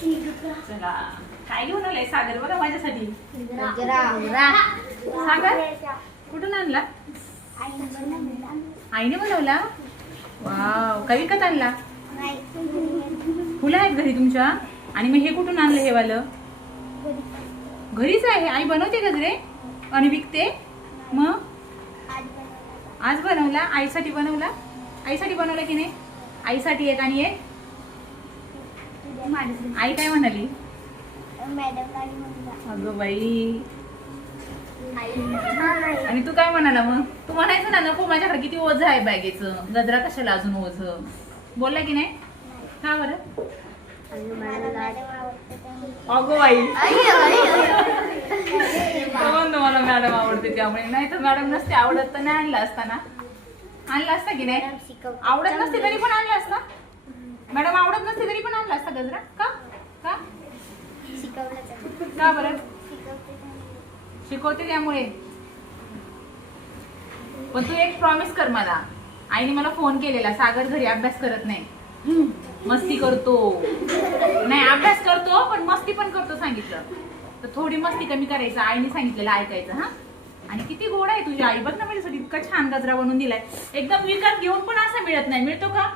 चला काय घेऊन आलाय सागर बघा माझ्यासाठी. सागर कुठून आणला? आईने बनवला. वाव, काय विकत आणला? फुलं आहेत घरी तुमच्या? आणि मग हे कुठून आणलं हे वालं? घरीच आहे. आई बनवते गजरे आणि विकते. मग आज बनवला? आईसाठी बनवला? आईसाठी बनवला की नाही? आईसाठी एक आणि एक. आई काय म्हणाली? अगं बाई. आणि तू काय म्हणाला मग? तू म्हणायचं ना नको माझ्याकडे किती ओझ आहे बॅगेचं, गजरा कशाला अजून ओझ. बोलला की नाही? का बरं? अगो बाई. तुम्हाला मॅडम आवडते त्यामुळे. नाही तर मॅडम नसते आवडत तर नाही आणला असता ना. आणला असता की नाही? आवडत नसते तरी पण आणला असता. मॅडम आवडत नसते तरी पण आणला असता गजरा. का का का बरं? शिकवते त्यामुळे. पण तू एक प्रॉमिस कर मला. आईने मला फोन केलेला, सागर घरी अभ्यास करत नाही, मस्ती करतो. नाही अभ्यास करतो पण मस्ती पण करतो सांगितलं. तर थोडी मस्ती कमी करायचं. आईने सांगितलेलं ऐकायचं. हा. आणि किती गोड आहे तुझी आई. बघ ना माझ्यासाठी इतका छान गजरा बनवून दिलाय. एकदम विकत घेऊन पण असा मिळत नाही. मिळतो का?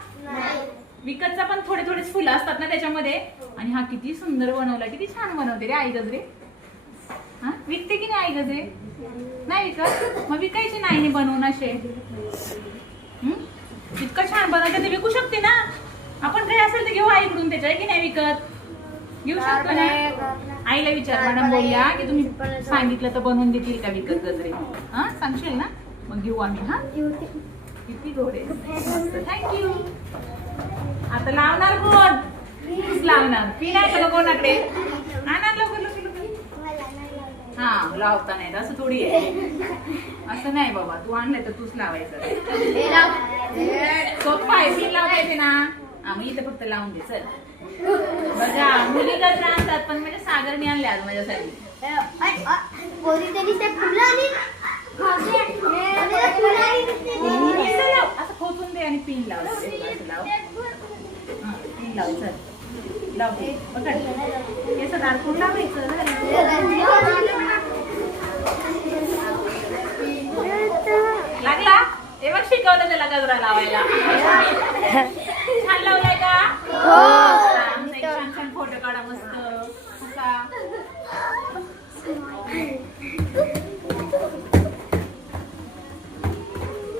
विकतचा पण थोडे थोडेच फुलं असतात ना त्याच्यामध्ये. आणि हा किती सुंदर बनवला. किती छान बनवते रे आई गजरे. हा, विकते की नाही आई गजरे? नाही विकत. मग विकायचे नाही बनवून असे. इतकं छान बनवते ते विकू शकते ना. आपण काही असेल तर घेऊ आईकडून त्याच्या की नाही विकत. घेऊ शकतो ना. आईला विचार. मॅडम बोलल्या की तुम्ही सांगितलं तर बनवून देतील का विकत गजरे. हा सांगशील ना. मग घेऊ आम्ही. हा किती गोड आहे. थँक्यू. आता लावणार कोण? तूच लावणार. पी नाही का कोणाकडे? आणा लवकर लवकर लवकर. हा लावता नाही असं थोडी आहे. असं नाही बाबा. तू आणलंय तर तूच लावायचं. सोपं आहे. पी लावता येते ना. मग इथे फक्त लावून दे. चल बघा मुली गजरा आणतात पण म्हणजे सागरने आणले आज माझ्यासाठी. असं खोचून दे आणि पिन लाव. पिन लाव. चल लाव. बघा केस दारपूर लावायचं. लागला? हे बघ शिकवलं त्याला गजरा लावायला. छान लावलाय का?